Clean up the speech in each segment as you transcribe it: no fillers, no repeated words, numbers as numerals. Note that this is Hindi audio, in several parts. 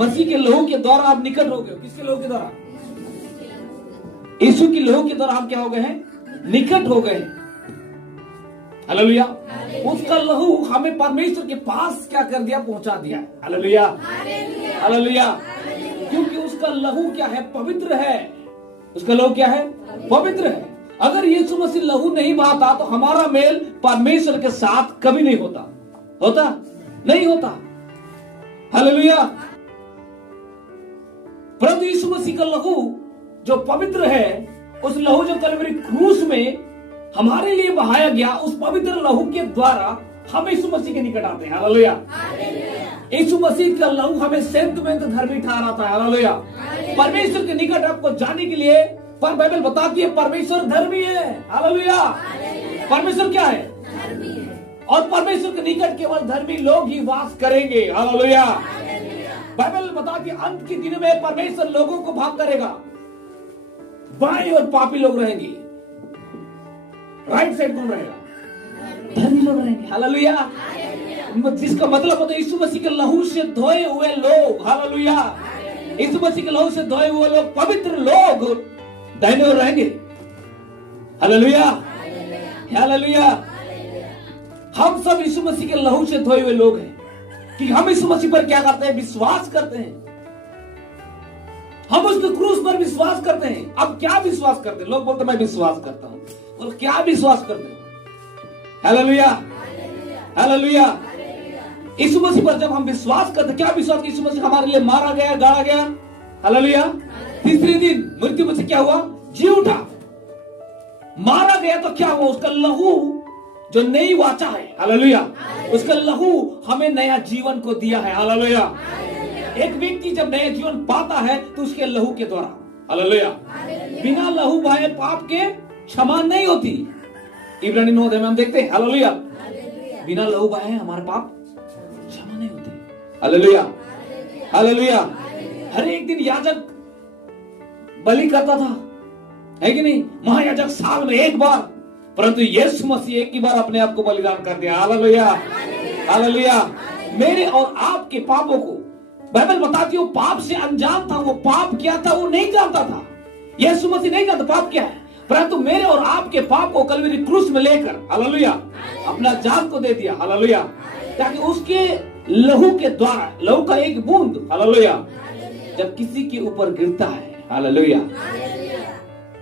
मसीह के लहू के द्वारा आप निकट हो गए। किसके लहू के द्वारा? यीशु की लहू के द्वारा हम क्या हो गए हैं? निकट हो गए। हालेलुया। उसका लहू हमें परमेश्वर के पास क्या कर दिया? पहुंचा दिया। Hallelujah, hallelujah. क्योंकि उसका लहू क्या है? पवित्र है। उसका लहू क्या है? पवित्र है। अगर यीशु मसीह लहू नहीं बहाता तो हमारा मेल परमेश्वर के साथ कभी नहीं होता। होता नहीं होता। हालेलुया। परंतु यीशु मसीह का लहू जो पवित्र है, उस लहू जो कलवरी क्रूस में हमारे लिए बहाया गया, उस पवित्र लहू के द्वारा हम यीशु मसीह के निकट आते हैं। हालेलुया। यीशु मसीह का लहू हमें सेंत में धर्मी ठहराता है। हालेलुया। परमेश्वर के निकट आपको जाने के लिए, पर बाइबल बताती है परमेश्वर धर्मी है। हालेलुया। परमेश्वर क्या है? धर्मी है। और परमेश्वर के निकट केवल धर्मी लोग ही वास करेंगे। हालेलुया। बाइबल बताती है अंत के दिन में परमेश्वर लोगों को भाग करेगा। बाएं और पापी लोग रहेंगे, राइट साइड कौन रहेगा? धर्मी लोग रहेंगे। हालेलुया। जिसका मतलब होता है यीशु मसीह के लहू से धोए हुए लोग। हालेलुया। यीशु मसीह के लहू से धोए हुए लोग, पवित्र लोग दाहिने ओर रहेंगे। Hallelujah, hallelujah. हम सब यीशु मसीह के लहू से धोए हुए लोग हैं कि हम यीशु मसीह पर क्या करते हैं? विश्वास करते हैं। हम उसके क्रूस पर विश्वास करते हैं। अब क्या विश्वास करते हैं? लोग बोलते मैं विश्वास करता हूं, और क्या विश्वास करते हैं? Hallelujah, hallelujah. यीशु मसीह पर जब हम विश्वास करते, क्या विश्वास? यीशु मसीह हमारे लिए मारा गया, गाड़ा गया। हालेलुया। तीसरे दिन मृत्यु में से क्या हुआ? जी उठा। मारा गया तो क्या हुआ? उसका लहू जो नई वाचा है, हालेलुया, उसका लहू हमें नया जीवन को दिया है। हालेलुया। एक व्यक्ति जब नया जीवन पाता है तो उसके लहू के द्वारा। हालेलुया। बिना लहू बहाए पाप के क्षमा नहीं होती। इब्रानी 9 में हम देखते हैं। हालेलुया। बिना लहू बहाए हमारे पाप क्षमा नहीं होते। Hallelujah, hallelujah. हर एक दिन याजक बलि करता था, है कि नहीं? महायाजक साल में एक बार, परंतु यीशु मसीह एक ही बार अपने आप को बलिदान कर दिया। Hallelujah, hallelujah. मेरे और आपके पापों को बाइबल बताती है, पाप से अनजान था। वो पाप क्या था वो नहीं जानता था। यीशु मसीह नहीं जानता पाप क्या है, परंतु मेरे और आपके पाप को कलवरी क्रूस में लेकर, हालेलुया, अपना जान को दे दिया। हालेलुया। ताकि उसके लहू के द्वारा, लहू का एक बूंद, हालेलुया, जब किसी के ऊपर गिरता है, हालेलुया,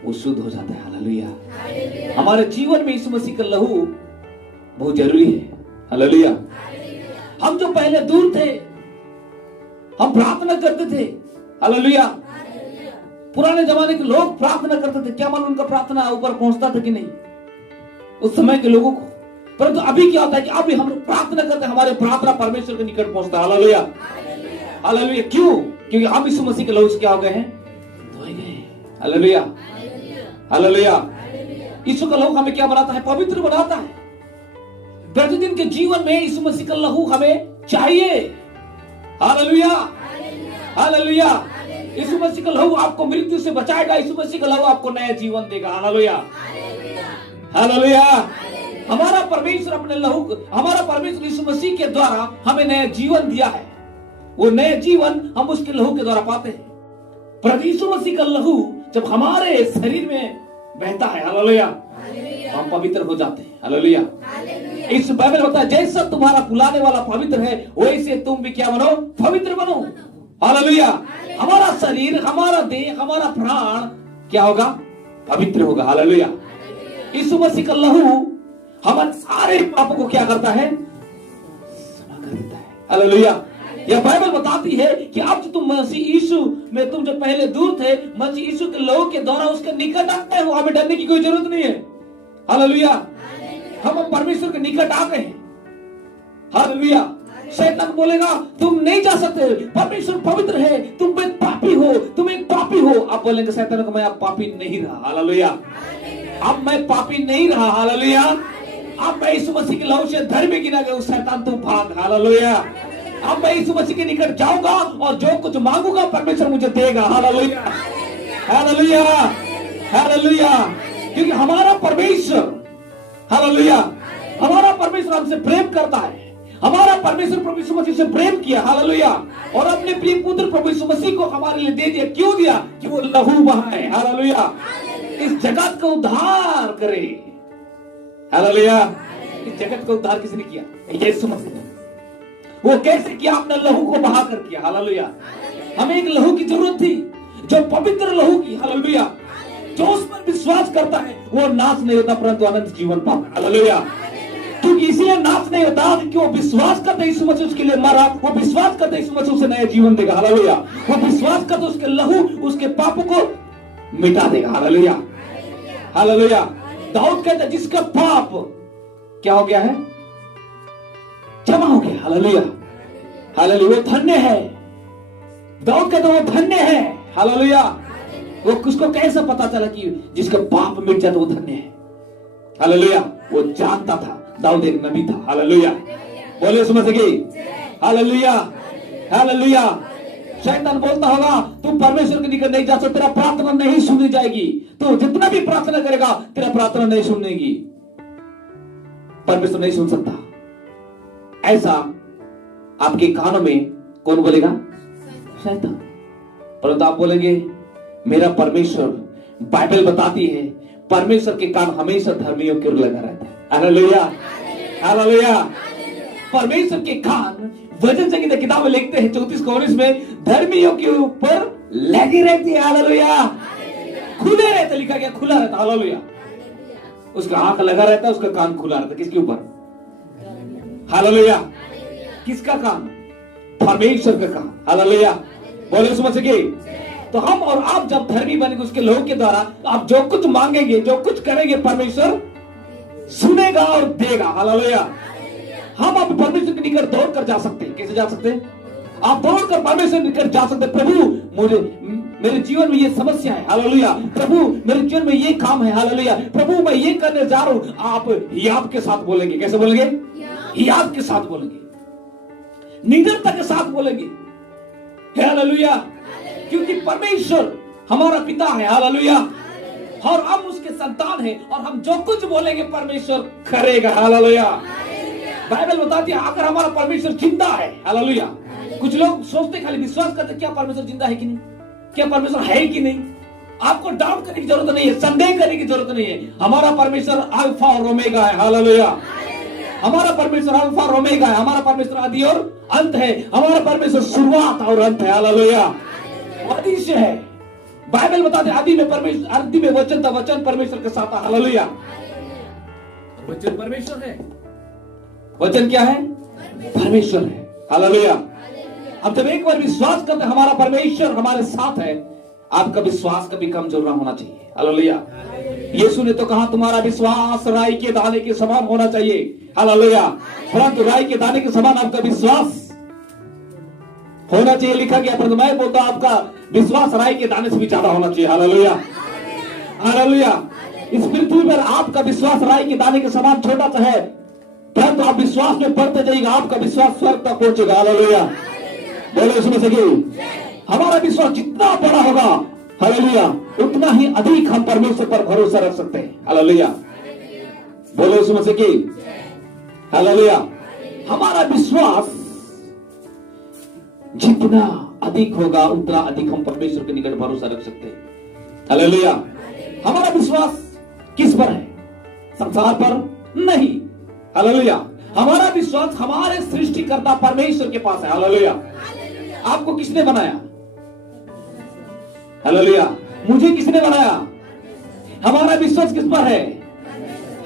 वो शुद्ध हो जाता है। हालेलुया। हमारे जीवन में यीशु मसीह का लहू बहुत जरूरी है। हालेलुया। हम जो पहले दूर थे, हम प्रार्थना करते थे। हालेलुया। पुराने जमाने के लोग प्रार्थना करते थे, क्या मालूम उनका प्रार्थना ऊपर पहुंचता था कि नहीं उस समय के लोगों को। परंतु अभी क्या होता है कि अभी हम प्रार्थना करते हैं, हमारे प्रार्थना परमेश्वर के निकट पहुंचता है। Hallelujah, hallelujah. क्यों? क्योंकि हम यीशु मसीह के लहू से क्या हो गए हैं? धोए गए। Hallelujah, hallelujah. यीशु का लहू हमें क्या बनाता है? पवित्र बनाता है। प्रतिदिन के जीवन में यीशु मसीह का लहू हमें चाहिए। Hallelujah, hallelujah. यीशु मसीह का लहू आपको मृत्यु से बचाएगा। यीशु मसीह का लहू आपको नया जीवन देगा। Hallelujah, hallelujah. हमारा परमेश्वर अपने लहू, हमारा परमेश्वर यीशु मसीह के द्वारा हमें नया जीवन दिया है। वो नया जीवन हम उसके लहू के द्वारा पाते हैं। पर यीशु मसीह का लहू जब हमारे शरीर में बहता है, हालेलुया, हम पवित्र हो जाते हैं। हालेलुया। इस बाइबल होता है, जैसा तुम्हारा बुलाने वाला पवित्र है, वैसे तुम भी क्या बनो? पवित्र बनो। हालेलुया। हमारा शरीर, हमारा देह, हमारा प्राण क्या होगा? पवित्र होगा। हालेलुया। यीशु मसीह का लहू हमारे सारे पापों को क्या करता है? क्षमा कर देता है। हालेलुया। यह बाइबल बताती है कि अब जो तुम मसीह यीशु में, तुम जो पहले दूर थे, मसीह यीशु के लहू के द्वारा उसके निकट आते हो। हमें डरने की कोई जरूरत नहीं है। हालेलुया। हम परमेश्वर के निकट आ गए हैं। हालेलुया। शैतान बोलेगा तुम नहीं जा सकते, परमेश्वर पवित्र है, तुम एक पापी हो, तुम एक पापी हो। आप बोलेंगे शैतान को, मैं अब पापी नहीं रहा। हालेलुया। अब मैं पापी नहीं रहा। हालेलुया। अब मैं यीशु मसीह के लहू से धर्मी गिना गया। शैतान तू भाग। हालेलुया। अब मैं यीशु मसीह के निकट जाऊंगा और जो कुछ मांगूंगा परमेश्वर मुझे देगा। Hallelujah, hallelujah, hallelujah. क्योंकि हमारा परमेश्वर, हालेलुया, हमारा परमेश्वर हमसे प्रेम करता है। हमारा परमेश्वर प्रभु यीशु मसीह से प्रेम किया, हालेलुया, और अपने प्रिय पुत्र प्रभु यीशु मसीह को हमारे लिए दे दिया। क्यों दिया? कि वो लहू बहाए, हालेलुया, इस जगत का उद्धार करे, हालेलुया। इस जगत का उद्धार किसने किया? यीशु मसीह ने। वो कैसे किया? अपने लहू को बहा कर किया, हालेलुया। हमें एक लहू की जरूरत थी, जो पवित्र लहू की, हालेलुया, जो उस पर विश्वास करता है वो नाश नहीं होता परंतु अनंत जीवन पाता, हालेलुया। क्योंकि इसलिए नाश नहीं होता कि वो विश्वास करते यीशु मसीह उसके लिए मरा, वो विश्वास करते यीशु मसीह उसे नया जीवन देगा, हालेलुया। वो विश्वास करते उसके लहू उसके पापों को मिटा देगा, हालेलुया, हालेलुया। दाऊद कहता है जिसका पाप क्या हो गया है? क्षमा हो गया, हालेलुया, हालेलुया। वो धन्य है, दाऊद कहता है वो धन्य है, हालेलुया। वो किसको कैसे पता चला कि जिसका पाप मिट जाए तो वो धन्य है, हालेलुया। वो जानता था, दाऊद एक नबी था, हालेलुया। बोले समझ गए, हालेलुया, हालेलुया। शैतान बोलता होगा तू परमेश्वर के निकट नहीं जा सकता, तेरा प्रार्थना नहीं सुनी जाएगी, तो जितना भी प्रार्थना करेगा तेरा प्रार्थना नहीं सुनेगी, परमेश्वर नहीं सुन सकता। ऐसा आपके कानों में कौन बोलेगा? शैतान। परंतु आप बोलेंगे मेरा परमेश्वर, बाइबल बताती है परमेश्वर के कान हमेशा धर्मियों की ओर लगा रहता है, हालेलुया, हालेलुया। परमेश्वर के कान वचन संहिता किताब में लिखते हैं 34:19 में धर्मियों के ऊपर लगी रहती है, हालेलुया। खुले रहते, लिखा गया खुला रहता, हालेलुया। उसका आंख लगा रहता है, उसका कान खुला रहता है, किसके ऊपर? हालेलुया। किसका कान? परमेश्वर का कान, हालेलुया। बोले समझ सके। तो हम और आप जब धर्मी बनेंगे उसके लोगों के द्वारा, आप जो कुछ मांगेंगे, जो कुछ करेंगे, परमेश्वर सुनेगा और देगा, हालेलुया। हम अब परमेश्वर के निकट दौड़ कर जा सकते हैं। कैसे जा सकते हैं? आप दौड़ कर परमेश्वर के निकट जा सकते हैं। प्रभु मेरे जीवन में ये समस्या है, हालेलुया। प्रभु मेरे जीवन में ये काम है, हालेलुया। प्रभु मैं ये करने जा रहा हूं। आप हियाब के साथ बोलेंगे। कैसे बोलेंगे? हियाब के साथ बोलेंगे, निडरता के साथ बोलेंगे, हालेलुया। क्योंकि परमेश्वर हमारा पिता है, हालेलुया, और हम उसके संतान हैं, और हम जो कुछ बोलेंगे परमेश्वर करेगा, हालेलुया। बाइबल बताती है अगर हमारा परमेश्वर जिंदा है, हालेलुया। कुछ लोग सोचते खाली विश्वास करते क्या परमेश्वर जिंदा है कि नहीं, क्या परमेश्वर है कि नहीं। आपको डाउट करने की जरूरत नहीं है, संदेह करने की जरूरत नहीं है। हमारा परमेश्वर अल्फा और ओमेगा है, हालेलुया। हमारा परमेश्वर अल्फा और ओमेगा है। हमारा परमेश्वर आदि और अंत है। हमारा परमेश्वर शुरुआत और अंत है, हालेलुया। अदृश्य है। बाइबल बताते आदि में परमेश्वर, आदि में वचन था, वचन परमेश्वर के साथ था, हालेलुया। वचन परमेश्वर है। वचन क्या है? परमेश्वर है, हालेलुया। अब जब एक बार विश्वास करते हमारा परमेश्वर हमारे साथ है, आपका विश्वास कभी कमजोर ना होना चाहिए, हालेलुया। यीशु ने तो कहा तुम्हारा विश्वास राई के दाने के समान होना चाहिए, हालेलुया। परंतु राई के दाने के समान आपका विश्वास होना चाहिए, लिखा गया। परंतु मैं बोलता हूं आपका विश्वास राई के दाने से भी ज्यादा होना चाहिए, हालेलुया, हालेलुया। इस पृथ्वी पर आपका विश्वास राई के दाने के समान छोटा सा है, परंतु आप विश्वास में बढ़ते जाइएगा, आपका विश्वास स्वर्ग तक पहुंचेगा, हालेलुया। बोलो उसमें से हमारा विश्वास जितना बड़ा होगा, हालेलुया, उतना ही अधिक हम परमेश्वर पर भरोसा रख सकते हैं, हालेलुया। बोलो उसमें से हालेलुया। हमारा विश्वास जितना अधिक होगा उतना अधिक हम परमेश्वर के निकट भरोसा रख सकते हैं, हालेलुया। हमारा विश्वास किस पर है? संसार पर नहीं, हालेलुया। हमारा विश्वास हमारे सृष्टिकर्ता परमेश्वर के पास है, हालेलुया। आपको किसने बनाया? हालेलुया। मुझे किसने बनाया? हमारा विश्वास किस पर है?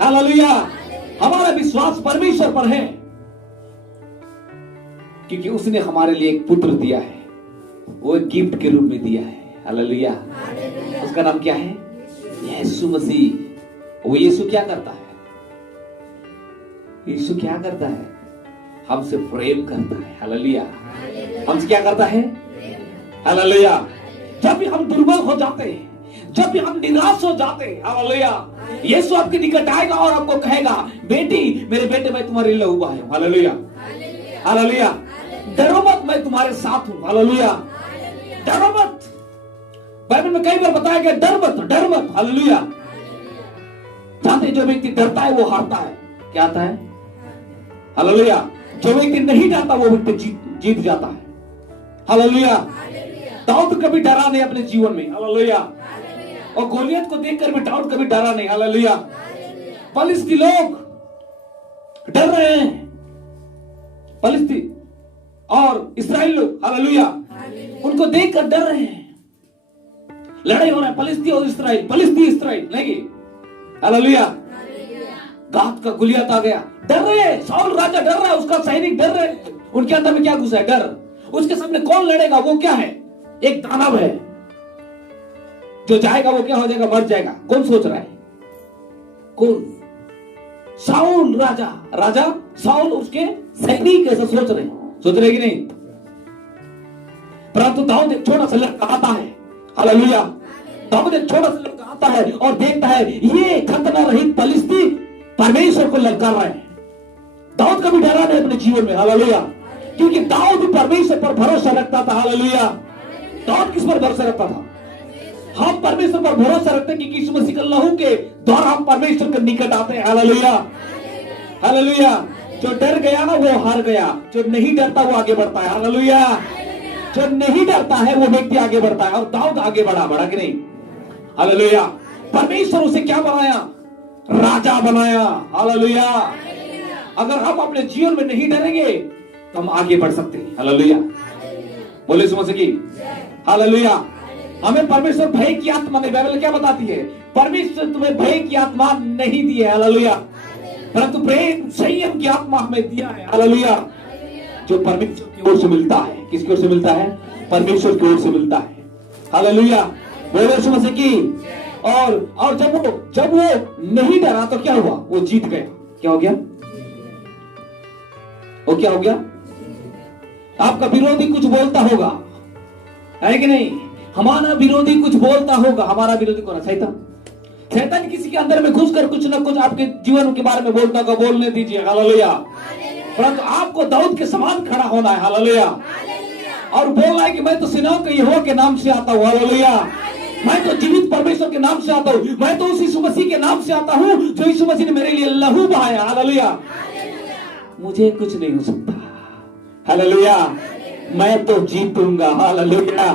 हालेलुया। हमारा विश्वास परमेश्वर पर है, क्योंकि उसने हमारे लिए एक पुत्र दिया है, वो एक गिफ्ट के रूप में दिया है, हालेलुया। उसका नाम क्या है? यीशु मसीह। वो यीशु क्या करता है? यीशु क्या करता है? हमसे प्रेम करता है, हालेलुया। हमसे क्या करता है? हालेलुया। जब भी हम दुर्बल हो जाते हैं, जब भी हम निराश हो जाते हैं, हालेलुया, यीशु आपके निकट आएगा और आपको कहेगा बेटी, मेरे बेटे, मैं तुम्हारे लिए हुआ हूं, हालेलुया, हालेलुया। डरो मत, मैं तुम्हारे साथ हूं, हालेलुया। डरो मत। बाइबल में कई बार बताया गया डर मत, डर मत, हालेलुया। जानते जो व्यक्ति डरता है वो हारता है। क्या आता है? हालेलुया। जो व्यक्ति नहीं डरता वो व्यक्ति जीत जाता है। हालेलुया। दाऊद कभी डरा नहीं अपने जीवन में। हालेलुया। और गोलियत को देखकर भी दाऊद कभी डरा नहीं। हालेलुया। फलिस्ती लोग डर रहे हैं, फलिस्ती और इस्राएल लोग, हालेलुया, उनको देखकर डर रहे हैं। लड़ाई हो रहा है फलिस्ती और इस्राएल, फलिस्ती इस्राएल नहीं। हालेलुया। गात का गुलियत आ गया, डर रहे हैं। शाऊल राजा डर रहा है, उसका सैनिक डर रहे हैं। उनके अंदर में क्या घुसा है? डर। उसके सामने कौन लड़ेगा? वो क्या है? एक दानव है। जो जाएगा वो क्या हो जाएगा? मर जाएगा। कौन सोच रहा है? कौन? शाऊल राजा शाऊल उसके सैनिक ऐसा सोच रहे कि नहीं? परंतु दाऊद एक छोटा सा लड़का आता है। हालेलुया। दाऊद एक छोटा सा लड़का आता है और देखता है ये खतना रहित फलिस्ती परमेश्वर को ललकार रहे हैं। दाऊद कभी डरा नहीं अपने जीवन में। हालेलुया। क्योंकि दाऊद परमेश्वर पर भरोसा रखता था। हालेलुया। दाऊद किस पर भरोसा रखता था? हम परमेश्वर पर भरोसा रखते हैं कि यीशु मसीह के लहू के द्वारा हम परमेश्वर के निकट आते हैं। हालेलुया। हालेलुया। जो डर गया वो हार गया, जो नहीं डरता वो आगे बढ़ता है। हालेलुया। जो नहीं डरता है वो व्यक्ति आगे बढ़ता है। और दाऊद आगे बढ़ा कि नहीं? हालेलुया। परमेश्वर उसे क्या बनाया? राजा बनाया। हालेलुया। अगर हम अपने जीवन में नहीं डरेंगे तो हम आगे बढ़ सकते हैं। हालेलुया। बोले समझ की। हालेलुया। हमें परमेश्वर भय की आत्मा नहीं, बाइबल क्या बताती है? परमेश्वर तुम्हें भय की आत्मा नहीं दी है। हालेलुया। परंतु प्रेम संयम की आत्मा हमें दिया है। हालेलुया। जो परमेश्वर की ओर से मिलता है। किसकी ओर से मिलता है? परमेश्वर की ओर से मिलता है। हालेलुया। बोले समझ की। और जब वो नहीं डरा तो क्या हुआ? वो जीत गया। क्या हो गया? वो क्या हो गया? आपका विरोधी कुछ बोलता होगा, है कि नहीं? हमारा विरोधी कुछ बोलता होगा। हमारा विरोधी कौन है? शैतान किसी के अंदर में घुसकर कुछ ना कुछ आपके जीवन के बारे में बोलता होगा। बोलने दीजिए। हालेलुया। परंतु आपको दाऊद के समान खड़ा होना है। हालेलुया। और बोलना है कि मैं तो सेनाओं के यहोवा के नाम से आता हूँ। हालेलुया। मैं तो जीवित परमेश्वर के नाम से आता हूँ। मैं तो उस यीशु मसीह के नाम से आता हूँ जो यीशु मसीह ने मेरे लिए लहू बहाया। हालेलुया। मुझे कुछ नहीं हो सकता। हालेलुया। मैं तो जीतूंगा। हालेलुया।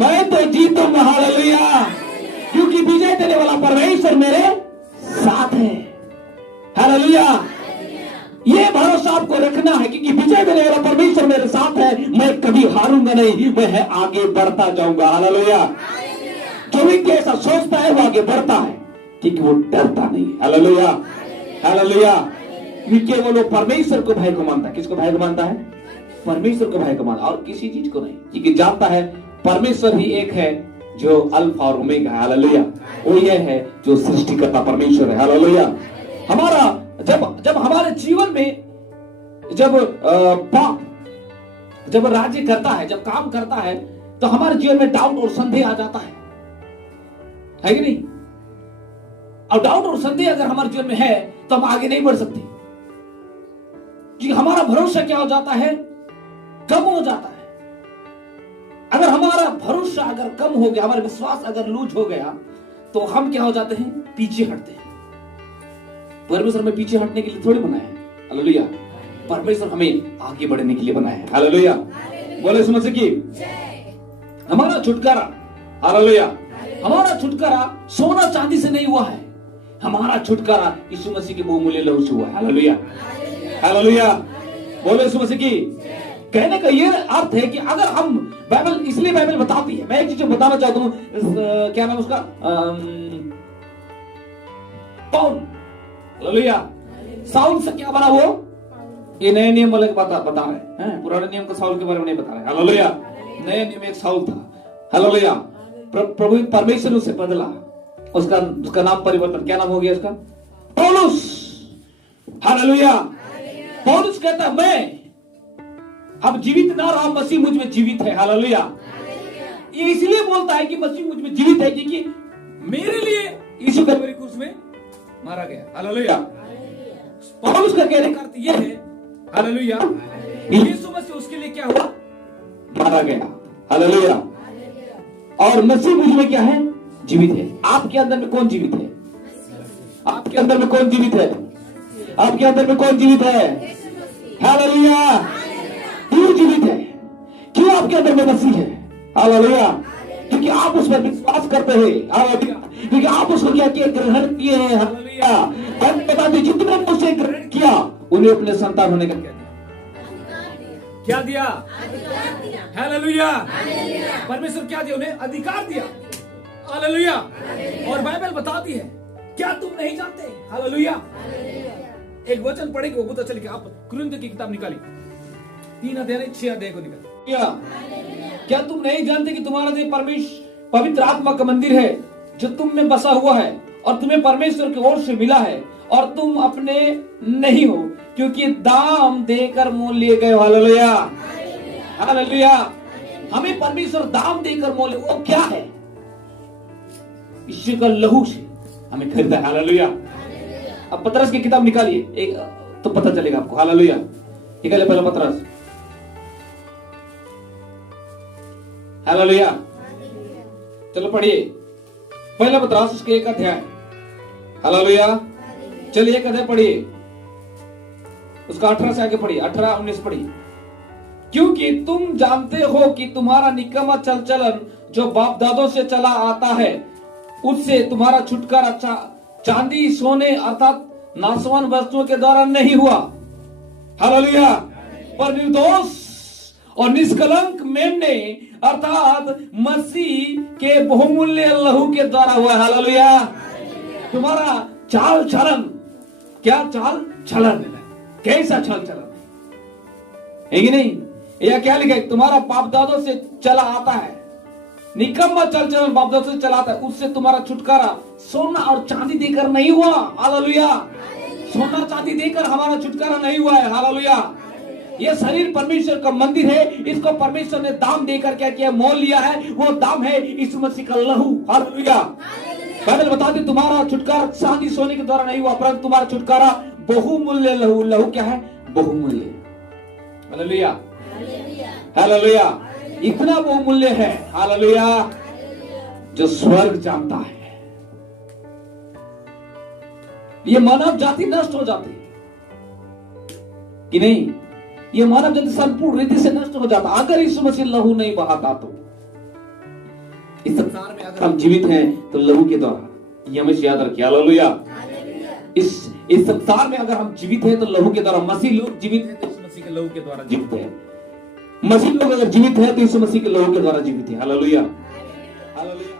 मैं तो जीतूंगा। हालेलुया। क्योंकि विजय देने वाला परमेश्वर मेरे साथ है। हालेलुया। ये भरोसा आपको रखना है क्योंकि विजय देने वाला परमेश्वर मेरे साथ है। मैं कभी हारूंगा नहीं, मैं आगे बढ़ता जाऊंगा। हालेलुया। जो व्यक्ति ऐसा सोचता है वो आगे बढ़ता है क्योंकि वो डरता नहीं। हालेलुया। हालेलुया। केवल वो परमेश्वर को भय को मानता है। किसको भय को मानता है? परमेश्वर को भय को मानता है और किसी चीज को नहीं, क्योंकि जानता है परमेश्वर ही एक है जो अल्फा और ओमेगा है। हालेलुया। वो ये है जो सृष्टिकर्ता परमेश्वर है। हालेलुया। हमारा जब हमारे जीवन में जब पाप जब राज्य करता है, जब काम करता है, तो हमारे जीवन में डाउट और संदेह आ जाता है कि नहीं? और डाउट और संदेह अगर हमारे जीवन में है तो हम आगे नहीं बढ़ सकते, क्योंकि हमारा भरोसा क्या हो जाता है? कम हो जाता है। अगर हमारा भरोसा अगर कम हो गया, हमारा विश्वास अगर लूज हो गया, तो हम क्या हो जाते हैं? पीछे हटते हैं। परमेश्वर हमें पीछे हटने के लिए थोड़ी बनाया है। हालेलुया। परमेश्वर हमें आगे बढ़ने के लिए बनाया है। हालेलुया। बोले समझ की। हमारा छुटकारा, हालेलुया, हमारा छुटकारा सोना चांदी से नहीं हुआ है। हमारा छुटकारा यीशु मसीह के बहुमूल्य लहू से हुआ है। हालेलुया। हालेलुया। बोले यीशु मसीह की। कहने का ये अर्थ है कि अगर हम बाइबल, इसलिए बाइबल बताती है, मैं एक चीज बताना चाहता हूँ, क्या नाम उसका? पौल। हालेलुया। साउल से क्या बना वो? ये नए नियम वाले बता रहे हैं। पुराने नियम का साउल के बारे में नहीं बता रहे। हालेलुया। नए नियम एक साउल था। हालेलुया। प्रभु परमेश्वर उसे बदला, उसका नाम परिवर्तन, क्या नाम हो गया उसका? पौलुस। हालेलुया। पौलुस कहता है मैं अब जीवित ना रहा, मसीह मुझ में जीवित है। हालेलुया। ये इसलिए बोलता है कि मसीह मुझ में जीवित है क्योंकि मेरे लिए यीशु कलवरी क्रूस में मारा गया। हालेलुया। पौलुस का कहने का अर्थ ये है, हालेलुया, यीशु मसीह उसके लिए क्या हुआ? मारा गया। हालेलुया। और मसीह मुझ में क्या है? जीवित है। आपके अंदर में कौन जीवित है? आपके अंदर में कौन जीवित है? आपके अंदर में कौन जीवित है? हालेलुया। क्यों जीवित है? क्यों आपके अंदर में मसीह है? हालेलुया। क्योंकि आप उस पर विश्वास करते हैं। हालेलुया। क्योंकि आप उसको क्या किए? ग्रहण किए हैं। हालेलुया। हम बता दें, जितने ने उसे ग्रहण किया उन्हें अपने संतान होने का क्या दिया? हालेलुया। परमेश्वर क्या दिया? उन्हें अधिकार दिया। हालेलुया। और बाइबल बताती है, क्या तुम नहीं जानते? हालेलुया। एक वचन पढ़ेंगे, वो बहुत अच्छा लिखा। आप कुरिन्थियों की किताब निकाली, 3 अध्याय 6 अध्याय को निकालिए। क्या तुम नहीं जानते कि तुम्हारा देह परमेश्वर पवित्र आत्मा का मंदिर है जो तुम में बसा हुआ है और तुम्हें परमेश्वर की ओर से मिला है और तुम अपने नहीं हो, क्योंकि दाम देकर मोल लिए गए। हालेलुया। हालेलुया। हमें परमेश्वर दाम देकर मोल, वो क्या है? ईश्वर का लहू से हमें खरीदा। हालेलुया। अब पतरस की किताब निकालिए, एक तो पता चलेगा आपको। हालेलुया। निकालिए पहला पतरस। हालेलुया। चलो पढ़िए पहला पतरस उसके 1 अध्याय। हालेलुया। चलिए 1 अध्याय पढ़िए, उसका 18 से आगे पढ़िए, 18-19 पढ़िए। क्योंकि तुम जानते हो कि तुम्हारा निकम्मा चल चलन जो बाप दादों से चला आता है, उससे तुम्हारा छुटकारा चांदी सोने अर्थात नाशवान वस्तुओं के द्वारा नहीं हुआ। हालेलुया। पर निर्दोष और निष्कलंक मेमने अर्थात मसीह के बहुमूल्य लहू के द्वारा हुआ। हालेलुया। तुम्हारा चाल चलन, क्या चाल चलन? कैसा चाल चलन है कि नहीं? या क्या लिखा है? तुम्हारा बाप दादों से चला आता है, निकम्मा चल चलन बाप दादों से चला आता है, उससे तुम्हारा छुटकारा सोना और चांदी देकर नहीं हुआ। हालेलुया। सोना चांदी देकर हमारा छुटकारा नहीं हुआ है। हालेलुया। ये शरीर परमेश्वर का मंदिर है, इसको परमेश्वर ने दाम देकर क्या किया? मोल लिया है। वो दाम है यीशु मसीह का लहू। हालेलुया। बाइबल बताती है तुम्हारा छुटकारा चांदी सोने के द्वारा नहीं हुआ, परंतु तुम्हारा छुटकारा बहुमूल्य लहू। लहू क्या है? बहुमूल्य। हालेलुया। हालेलुया। इतना बहुमूल्य है। हालेलुया। जो स्वर्ग जानता है। ये मानव जाति नष्ट हो जाती कि नहीं? ये मानव जाति संपूर्ण रीति से नष्ट हो जाता अगर यीशु मसीह लहू नहीं बहाता तो। इस संसार में अगर हम जीवित हैं तो लहू के द्वारा। ये हमें याद रखिए। हालेलुया। इस संसार में अगर हम जीवित हैं तो लहू के द्वारा। मसीह लोग जीवित हैं तो यीशु मसीह के लहू के द्वारा जीवित हैं। मसीह लोग अगर जीवित हैं तो यीशु मसीह के लहू के द्वारा जीवित हैं। हालेलुया। हालेलुया।